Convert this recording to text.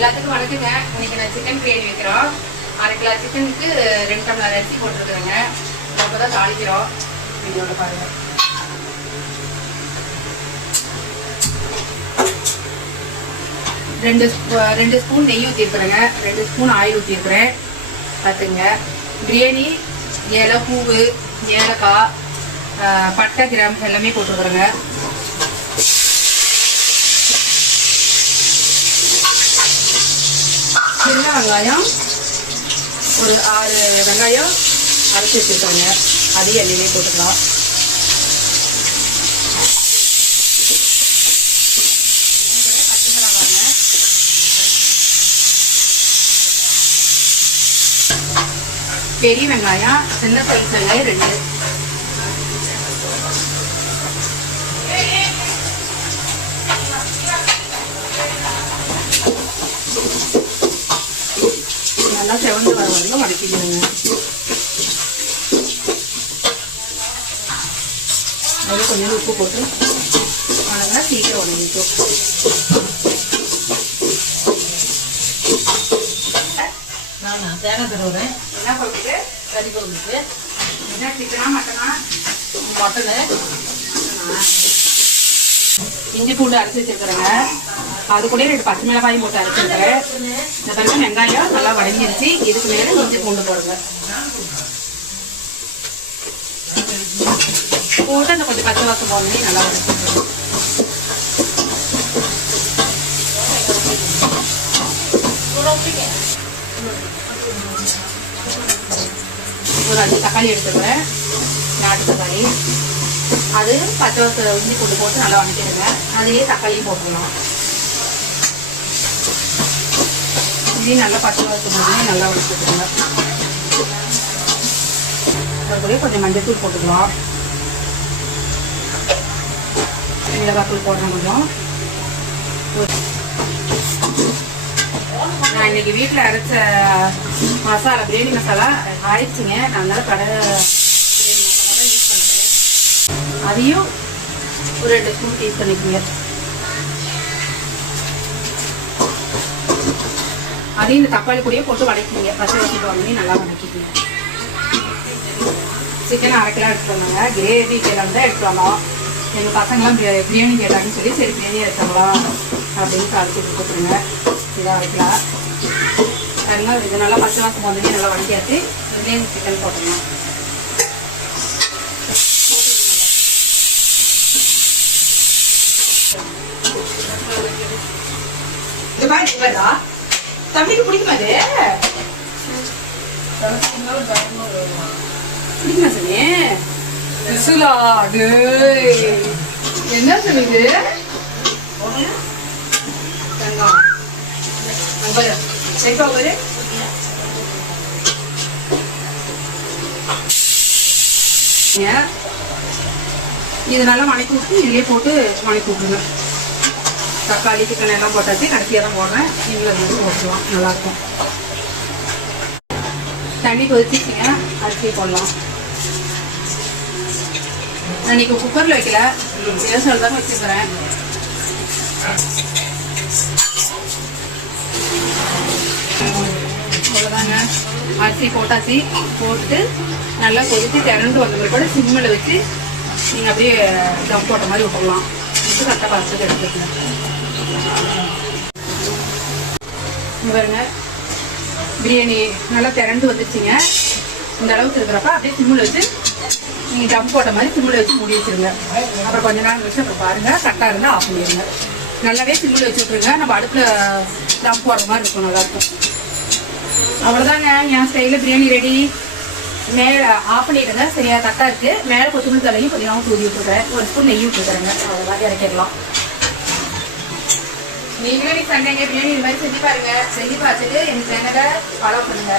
எல்லாத்துக்கும் வணக்கங்க. இன்னைக்கு நான் சிக்கன் பிரியாணி வைக்கிறோம். அரை கிலோ சிக்கனுக்கு ரெண்டு டம்ளர் அரிசி போட்டிருக்கிறேங்க. அப்பதான் தாளிக்கிறோம். வீடியோட பாருங்க. ரெண்டு ரெண்டு ஸ்பூன் நெய் ஊற்றிருக்குறேங்க ரெண்டு ஸ்பூன் ஆயில் ஊற்றிருக்குறேன் பார்த்துங்க பிரியாணி இலை பூவு ஏலக்காய் பட்டை கிராம் எல்லாமே போட்டுருக்குறேங்க. சின்ன வெங்காயம் ஒரு ஆறு வெங்காயம் அரைச்சி வச்சுருக்காங்க. அதையும் எண்ணெயிலே போட்டுக்கலாம். பெரிய வெங்காயம் சின்ன சைஸ் வெங்காயம் ரெண்டு நல்லா செவந்து வர வரைக்கும் வதக்கிக்கணுங்க. அதில் கொஞ்சம் உப்பு போட்டு வதங்கினா சீக்கிரம் உடஞ்சிக்கும் நான் தேங்காய் தருவேன் என்ன குழம்புக்கு கறி குழம்புக்கு என்ன சிக்கனா மட்டனா? மட்டனு. இஞ்சி பூண்டு அரைச்சி வச்சிருக்கிறேங்க. அது கூட ரெண்டு பச்சை மிளகாயும் போட்டு அரைச்சிருக்கிறேன். இந்த பாருங்க வெங்காயம் நல்லா வடங்கிருச்சு இதுக்கு மேலே இஞ்சி பூண்டு போடுங்க. போட்டு அந்த கொஞ்சம் பச்சை வாசம் போடணும் நல்லா வதக்கிக்கணும் ஒரு அஞ்சு தக்காளி எடுத்துக்கிறேன். நாட்டு தக்காளி. அது பச்சை வசதி இஞ்சி போட்டு போட்டு நல்லா வணக்கிடுங்க அதுலேயே தக்காளியும் போட்டுக்கலாம். இதையும் நல்லா பச்சை வசை நல்லா வளர்த்துக்கோங்க அது கொஞ்சம் மஞ்சள் தூள் போட்டுக்கலாம். மிளகாத்தூள் போடுறேன் கொஞ்சம். நான் இன்னைக்கு வீட்டில் அரைச்ச மசாலா பிரியாணி மசாலா ஆயிடுச்சுங்க. நான் அதனால கடை பிரியாணி மசாலா தான் யூஸ் பண்ணுறேன் அதையும் ஒரு ரெண்டு ஸ்பூன் யூஸ் பண்ணிக்கோங்க. அதையும் இந்த தக்காளி கூடயே போட்டு வதக்கிங்க பச்சை வச்சு வாங்கி நல்லா வதக்கிக்கோங்க. சிக்கன் அரை கிலோ எடுத்துட்டு வந்தாங்க கிரேவி கிளம்பு தான் எடுத்துக்கலாம். வந்தோம் எங்கள் பசங்களாம் பிரியாணி கேட்டாங்கன்னு சொல்லி சரி பிரியாணி எடுத்துக்கலாம் அப்படின்னு தாளிச்சு கொடுத்துருங்க. இதை அரை கிலோ அதனால இது நல்லா பச்சை வாசம் வந்து நல்லா வதக்கியாச்சு. இதுலேயே சிக்கன் போட்டுக்கலாம் இது மாதிரி இவரா தம்பிக்கு பிடிக்குமா இது? பிடிக்குமா சனி? விசுலா என்ன சொல்லுது வெங்காயம் அங்க பாரு? இது நல்லா வணக்கி விட்டு இதுலேயே போட்டு வணக்கி விட்டுருங்க தக்காளி சிக்கன் எல்லாம் போட்டாச்சு. கடைசியாக தான் போடுறேன். நீங்களும் அது வந்து போட்டுக்கலாம். நல்லாயிருக்கும். தண்ணி கொதிச்சிச்சிங்க அரிசி போடலாம். நான் இன்னைக்கு குக்கரில் வைக்கல. ஏசல் தான் வச்சுக்கிறேன் அவ்வளோதாங்க அரிசி போட்டாச்சு. போட்டு நல்லா கொதித்து திரண்டு வந்த பிற்பாடு சிம்மில் வச்சு நீங்கள் அப்படியே தம் போட்ட மாதிரி விட்டுடலாம். இது கரெக்டாக பார்த்து எடுத்துக்கலாம் பாருங்க. பிரியாணி நல்லா திரண்டு வந்துச்சுங்க. இந்த அளவுக்கு இருக்கிறப்ப அப்படியே சிம்மில் வச்சு நீங்கள் தம் போட்ட மாதிரி சிம்மில் வச்சு மூடி வச்சிருங்க. அப்புறம் கொஞ்ச நாள் வச்சு அப்புறம் பாருங்க. கரெக்டாக இருந்தால் ஆஃப் பண்ணிடுங்க. நல்லாவே சிம்மில் வச்சு விட்ருங்க நம்ம அடுப்பில் தம் போடுற மாதிரி இருக்கும். நல்லாயிருக்கும் அவ்வளோதாங்க என் ஸ்டைலில் பிரியாணி ரெடி மேலே ஆஃப் பண்ணிடுங்க. சரியா கரெக்டாக இருக்குது மேலே கொத்தமல்லி தலையும் கொஞ்சம் தூவி விட்டுருக்கேன் ஒரு ஸ்பூன் நெய் விட்டுறேங்க அவ்வளோதான் இறக்கிடலாம். நீங்களே நீ சண்டைங்க பிரியாணி இது மாதிரி செஞ்சு பாருங்க. செஞ்சு பார்த்துட்டு என் சேனலை ஃபாலோ பண்ணுங்க.